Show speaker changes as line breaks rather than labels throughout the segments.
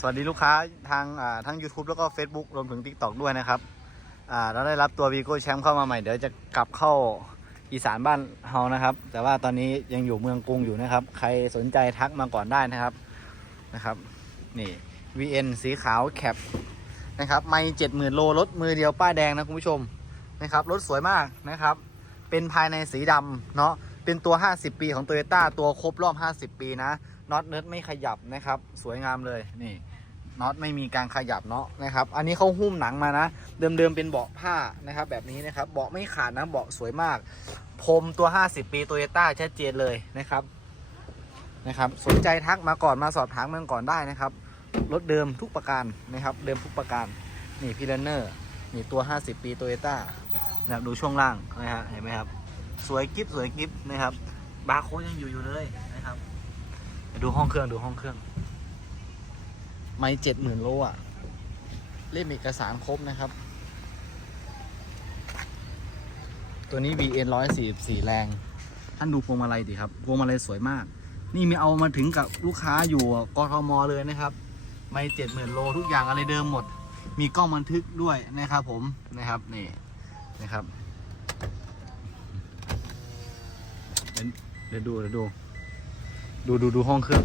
สวัสดีลูกค้าทางทั้ง YouTube แล้วก็ Facebook รวมถึง TikTok ด้วยนะครับเราได้รับตัววีโก้แชมป์เข้ามาใหม่ เดี๋ยวจะกลับเข้าอีสานบ้านเฮานะครับ แต่ว่าตอนนี้ยังอยู่เมืองกรุงอยู่นะครับ ใครสนใจทักมาก่อนได้นะครับนะครับนี่ VN สีขาวแคปนะครับไม่เจ็ดหมื่นโลรถมือเดียวป้ายแดงนะคุณผู้ชมนะครับรถสวยมากนะครับ เป็นภายในสีดำเนาะเป็นตัว 50 ปีของ t o y ยต้ตัวครบรอบ 50 ปีนะ น็อตเนิร์ดไม่ขยับนะครับ สวยงามเลยนี่น็อตไม่มีการขยับเนาะนะครับ อันนี้เขาหุ้มหนังมานะ เดิมๆเป็นเบาะผ้านะครับ แบบนี้นะครับเบาะไม่ขาดนะเบาะสวยมากพรมตัว 50 ปีโตโยต้าชัดเจนเลยนะครับนะครับ สนใจทักมาก่อนมาสอบถามมันก่อนได้นะครับรถเดิมทุกประการนะครับ เดิมทุกประการนี่พีเลนเนอร์นี่ตัว 50 ปีโตโยต้านะครับดูช่วงล่างนะฮะเห็นไหมครับ สวยกิฟสวยกิฟนะครับบาร์โค้ดยังอยู่อยู่เลย ดูห้องเครื่องดูห้องเครื่อง ไม่เจ็ดหมื่นโลอะเล่มเอกสารครบนะครับ ตัวนี้ BN 144 แรง ท่านดูพวงมาลัยดิครับ พวงมาลัยสวยมาก นี่มีเอามาถึงกับลูกค้าอยู่กทมเลยนะครับ ไม่เจ็ดหมื่นโลทุกอย่างอะไรเดิมหมด มีกล้องบันทึกด้วยนะครับผมนะครับนี่นะครับเดี๋ยวดูเดี๋ยวดู ดูดูดูห้องเครื่อง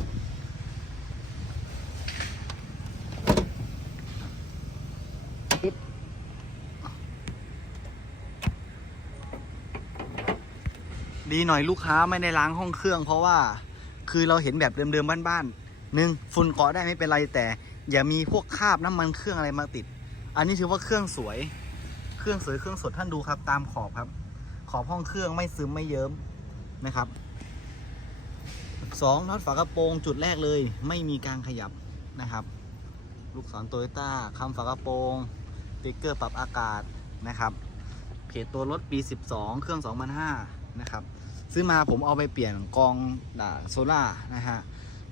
ดีหน่อยลูกค้าไม่ได้ล้างห้องเครื่อง เพราะว่าคือเราเห็นแบบเดิมๆบ้านๆหนึ่งฝุ่นเกาะได้ไม่เป็นไรแต่ อย่ามีพวกคราบน้ำมันเครื่องอะไรมาติด อันนี้ถือว่าเครื่องสวย เครื่องสวยเครื่องสดท่านดูครับ ตามขอบครับ ขอบห้องเครื่องไม่ซึมไม่เยิ้มนะครับ สองน็อตฝากระโปรงจุดแรกเลย ไม่มีการขยับนะครับ ลูกศรโตโยต้าคำฝากระโปรงติ๊กเกอร์ปรับอากาศนะครับเพจตัวรถปี 12 เครื่อง 2005นะครับซื้อมาผมเอาไปเปลี่ยนกองด่าโซล่านะฮะ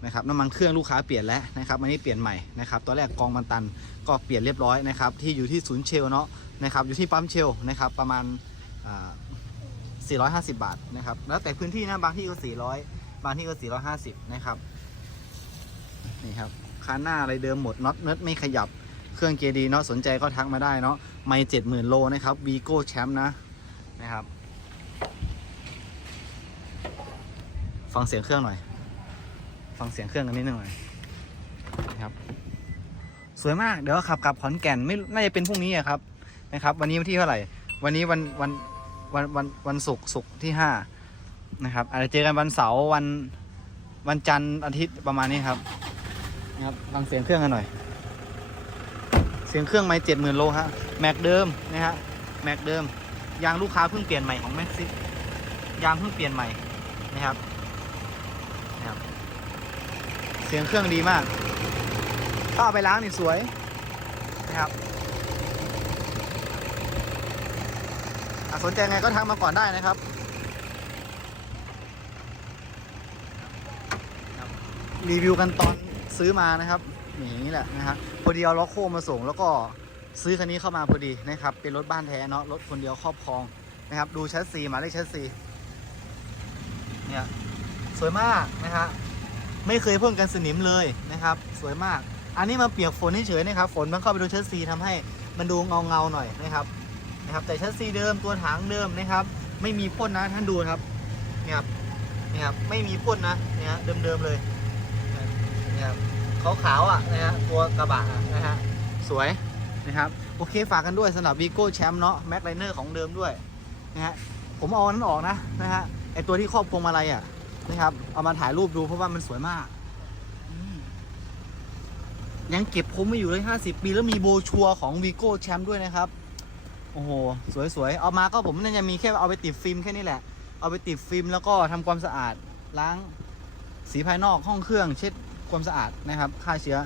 นะครับน้ำมันเครื่องลูกค้าเปลี่ยนแล้วนะครับอันนี้เปลี่ยนใหม่นะครับตอนแรกกองมันตันก็เปลี่ยนเรียบร้อยนะครับที่อยู่ที่ศูนย์เชลเนาะนะครับอยู่ที่ปั๊มเชลนะครับประมาณอ่า450 บาทนะครับแล้วแต่พื้นที่นะบางที่ก็400 บางที่ก็ 450 นะครับ นี่ครับคันหน้าอะไรเดิมหมดน็อตเนิร์ดไม่ขยับ เครื่องเกียร์ดีเนาะสนใจก็ทักมาได้เนาะไม่เจ็ดหมื่นโลนะครับวีโก้แชมป์นะนะครับ ฟังเสียงเครื่องหน่อย ฟังเสียงเครื่องกันนิดนึงหน่อยนะครับ สวยมากเดี๋ยวขับกลับขอนแก่นไม่น่าจะเป็นพรุ่งนี้อะครับนะครับ วันนี้วันที่เท่าไหร่ วันนี้วันวันวันวันวันศุกร์ศุกร์ที่ห้า นะครับ อาจจะเจอกันวันเสาร์วันวันจันทร์อาทิตย์ประมาณนี้ครับนะครับฟังเสียงเครื่องกันหน่อย เสียงเครื่องไม่เจ็ดหมื่นโลฮะแม็กเดิมนะฮะแม็กเดิมยางลูกค้าเพิ่งเปลี่ยนใหม่ของแม็กซิยางเพิ่งเปลี่ยนใหม่นะครับนะครับ เสียงเครื่องดีมากถ้าเอาไปล้างนี่สวยนะครับสนใจไงก็ทักมาก่อนได้นะครับค รีวิวกันตอนซื้อมานะครับอย่างนี้แหละนะฮะพอดีเอาล็อกโคมาส่งแล้วก็ซื้อคันนี้เข้ามาพอดีนะครับ เป็นรถบ้านแท้เนาะรถคนเดียวครอบครองนะครับ ดูแชสซีหมายเลขแชสซีเนี่ยสวยมากนะฮะไม่เคยพ่นกันสนิมเลยนะครับ สวยมาก อันนี้มาเปียกฝนเฉยๆนะครับ ฝนมันเข้าไปโดนชัสซีทำให้มันดูเงาเงาหน่อยนะครับนะครับ แต่ชัสซีเดิมตัวถังเดิมนะครับ ไม่มีพ่นนะท่านดูครับเนี่ครับนี่ครับไม่มีพ่นนะเนี่ยเดิมๆเลย นี่ครับขาวๆอะนะฮะตัวกระบะนะฮะสวยนะครับโอเคฝากกันด้วยสำหรับวีโก้แชมป์เนาะแม็กไลเนอร์ของเดิมด้วยนะฮะผมเอาอันนั้นออกนะนะฮะไอตัวที่ครอบพวงมาลัยอะนะครับเอามาถ่ายรูปดูเพราะว่ามันสวยมาก ยังเก็บคมไม่อยู่เลย 50 ปีแล้วมีโบชัวของวีโก้แชมป์ด้วยนะครับ โอ้โห สวยๆ เอามาก็ผมน่าจะมีแค่เอาไปติดฟิล์มแค่นี้แหละ เอาไปติดฟิล์มแล้วก็ทำความสะอาดล้างสีภายนอกห้องเครื่องเช็ด ความสะอาดนะครับฆ่าเชื้อ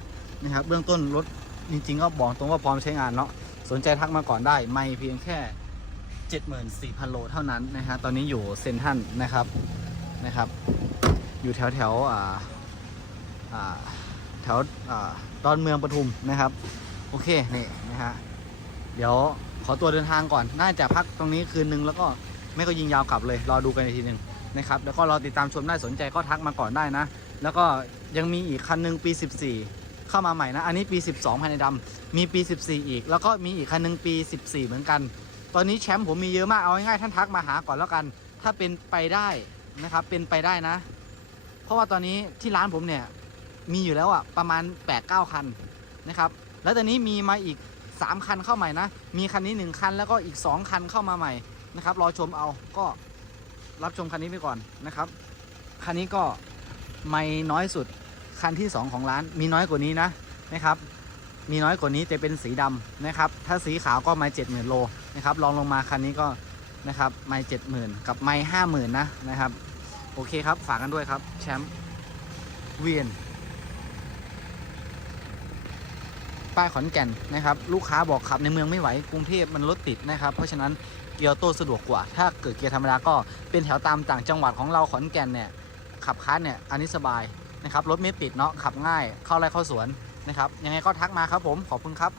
นะครับเบื้องต้นรถจริงๆก็บอกตรงว่าพร้อมใช้งานเนาะสนใจทักมาก่อนได้ไม่เพียงแค่ 74,000 โลเท่านั้นนะฮะตอนนี้อยู่เซนทันนะครับนะครับ อยู่แถวแถวอ่าอ่าแถวอ่าดอนเมืองปทุมนะครับ โอเคนี่นะฮะเดี๋ยวขอตัวเดินทางก่อน น่าจะพักตรงนี้คืนนึงแล้วก็ไม่ก็ยิงยาวกลับเลย รอดูกันอีกทีหนึ่งนะครับ แล้วก็รอติดตามชมได้สนใจก็ทักมาก่อนได้นะ แล้วก็ ยังมีอีกคันหนึ่งปี 14 เข้ามาใหม่นะ อันนี้ปี 12ภายในดำมีปี 14 อีก แล้วก็มีอีกคันหนึ่งปี 14 เหมือนกัน ตอนนี้แชมป์ผมมีเยอะมาก เอาง่ายๆท่านทักมาหาก่อนแล้วกัน ถ้าเป็นไปได้นะครับ เป็นไปได้นะ เพราะว่าตอนนี้ที่ร้านผมเนี่ยมีอยู่แล้วอะประมาณ 8-9 คันนะครับ แล้วตอนนี้มีมาอีก 3 คันเข้าใหม่นะ มีคันนี้ 1 คันแล้วก็อีก 2 คันเข้ามาใหม่นะครับ รอชมเอา ก็รับชมคันนี้ไปก่อนนะครับ คันนี้ก็ไม่น้อยสุด คันที่ 2 ของร้านมีน้อยกว่านี้นะนะครับ มีน้อยกว่านี้แต่เป็นสีดำนะครับ ถ้าสีขาวก็ไม่เจ็ดหมื่นโลนะครับลองลงมาคันนี้ก็นะครับไม่เจ็ดหมื่นกับไม่ห้าหมื่นนะนะครับ โอเคครับฝากกันด้วยครับ แชมป์เวียนป้ายขอนแก่นนะครับ ลูกค้าบอกขับในเมืองไม่ไหวกรุงเทพมันรถติดนะครับ เพราะฉะนั้นเกียร์โต้สะดวกกว่า ถ้าเกิดเกียร์ธรรมดาก็เป็นแถวตามต่างจังหวัดของเราขอนแก่นเนี่ยขับคัสเนี่ยอันนี้สบาย นะครับรถไม่ติดเนาะขับง่ายเข้าไร่เข้าสวนนะครับยังไงก็ทักมาครับผมขอบคุณครับ